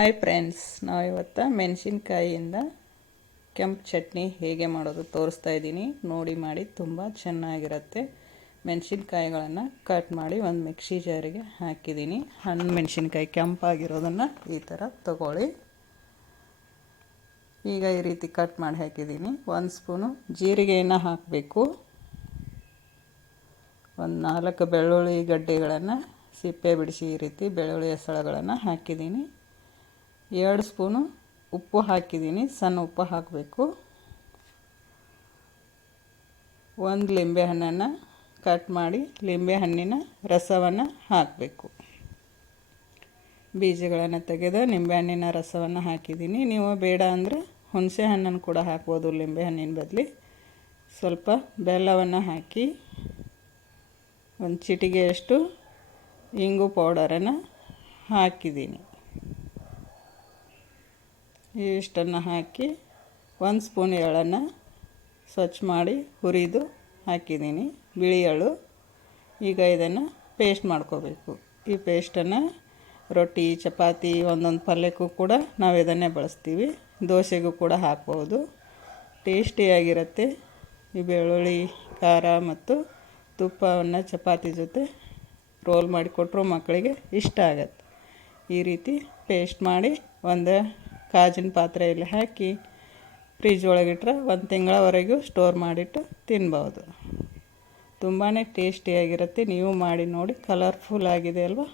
Hi friends, ನಾವು ಇವತ್ತು ಮೆಣಸಿನ್ಕಾಯಿಯಿಂದ ಕೆಂಪು ಚಟ್ನಿ ಹೇಗೆ ಮಾಡೋದು ತೋರಿಸ್ತಾ ಇದ್ದೀನಿ. ನೋಡಿ ಮಾಡಿ, ತುಂಬ ಚೆನ್ನಾಗಿರುತ್ತೆ. ಮೆಣಸಿನ್ಕಾಯಿಗಳನ್ನು ಕಟ್ ಮಾಡಿ ಒಂದು ಮಿಕ್ಸಿ ಜಾರಿಗೆ ಹಾಕಿದ್ದೀನಿ. ಹಣ್ಣು ಮೆಣಸಿನ್ಕಾಯಿ ಕೆಂಪಾಗಿರೋದನ್ನು ಈ ಥರ ತಗೊಳ್ಳಿ. ಈಗ ಈ ರೀತಿ ಕಟ್ ಮಾಡಿ ಹಾಕಿದ್ದೀನಿ. 1 ಸ್ಪೂನು ಜೀರಿಗೆಯನ್ನು ಹಾಕಬೇಕು. ಒಂದು 4 ಬೆಳ್ಳುಳ್ಳಿ ಗಡ್ಡೆಗಳನ್ನು ಸಿಪ್ಪೆ ಬಿಡಿಸಿ ಈ ರೀತಿ ಬೆಳ್ಳುಳ್ಳಿ ಹೆಸಳುಗಳನ್ನು ಹಾಕಿದ್ದೀನಿ. 2 ಸ್ಪೂನು ಉಪ್ಪು ಹಾಕಿದ್ದೀನಿ. ಸಣ್ಣ ಉಪ್ಪು ಹಾಕಬೇಕು. 1 ಲಿಂಬೆಹಣ್ಣನ್ನು ಕಟ್ ಮಾಡಿ ಲಿಂಬೆಹಣ್ಣಿನ ರಸವನ್ನು ಹಾಕಬೇಕು. ಬೀಜಗಳನ್ನು ತೆಗೆದು ನಿಂಬೆಹಣ್ಣಿನ ರಸವನ್ನು ಹಾಕಿದ್ದೀನಿ. ನೀವು ಬೇಡ ಅಂದರೆ ಹುಣಸೆ ಹಣ್ಣನ್ನು ಕೂಡ ಹಾಕ್ಬೋದು. ಲಿಂಬೆಹಣ್ಣಿನ ಬದಲಿ ಸ್ವಲ್ಪ ಬೆಲ್ಲವನ್ನು ಹಾಕಿ, ಒಂದು ಚಿಟಿಗೆಯಷ್ಟು ಇಂಗು ಪೌಡರನ್ನು ಹಾಕಿದ್ದೀನಿ. ಇಷ್ಟನ್ನು ಹಾಕಿ 1 ಸ್ಪೂನ್ ಎಳ್ಳನ್ನು ಸ್ವಚ್ಛ ಮಾಡಿ ಹುರಿದು ಹಾಕಿದ್ದೀನಿ, ಬಿಳಿ ಎಳ್ಳು. ಈಗ ಇದನ್ನು ಪೇಸ್ಟ್ ಮಾಡ್ಕೋಬೇಕು. ಈ ಪೇಸ್ಟನ್ನು ರೊಟ್ಟಿ, ಚಪಾತಿ, ಒಂದೊಂದು ಪಲ್ಯಕ್ಕೂ ಕೂಡ ನಾವು ಇದನ್ನೇ ಬಳಸ್ತೀವಿ. ದೋಸೆಗೂ ಕೂಡ ಹಾಕ್ಬೋದು. ಟೇಸ್ಟಿಯಾಗಿರುತ್ತೆ. ಈ ಬೆಳ್ಳುಳ್ಳಿ, ಖಾರ ಮತ್ತು ತುಪ್ಪವನ್ನು ಚಪಾತಿ ಜೊತೆ ರೋಲ್ ಮಾಡಿ ಕೊಟ್ಟರು ಮಕ್ಕಳಿಗೆ ಇಷ್ಟ ಆಗತ್ತೆ. ಈ ರೀತಿ ಪೇಸ್ಟ್ ಮಾಡಿ ಒಂದು ಕಾಜಿನ ಪಾತ್ರೆಯಲ್ಲಿ ಹಾಕಿ ಫ್ರಿಜ್ ಒಳಗಿಟ್ರೆ 1 ತಿಂಗಳವರೆಗೂ ಸ್ಟೋರ್ ಮಾಡಿಟ್ಟು ತಿನ್ಬೋದು. ತುಂಬಾ ಟೇಸ್ಟಿಯಾಗಿರುತ್ತೆ. ನೀವು ಮಾಡಿ ನೋಡಿ. ಕಲರ್ಫುಲ್ ಆಗಿದೆ ಅಲ್ವಾ?